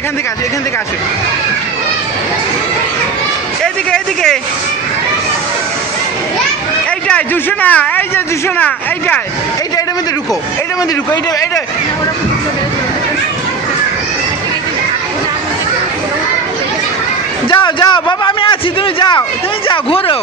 এখান থেকে আসো, এখান থেকে আসো, এইদিকে এইদিকে, এইটাই 200 না, এই যে 200 না, এইটাই এইটা, এটার মধ্যে ঢুকো, এটার মধ্যে ঢুকো, এইটা এইটা। যাও যাও বাবা, আমি আছি, তুমি যাও, তুমি যাও, ঘোরো।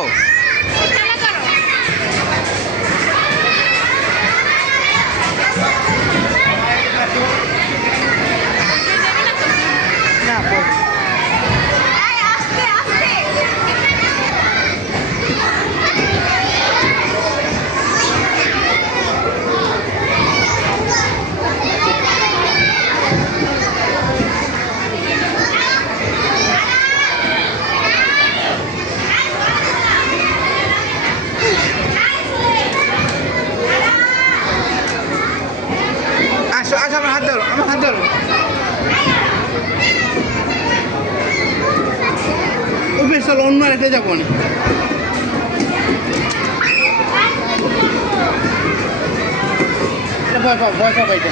আসো আসো, আমার হাত ধরো, আমার হাত ধরো। বেশ, চলো অন্য রেখে যাবো না। ভয় পাও, ভয় পাও, এটা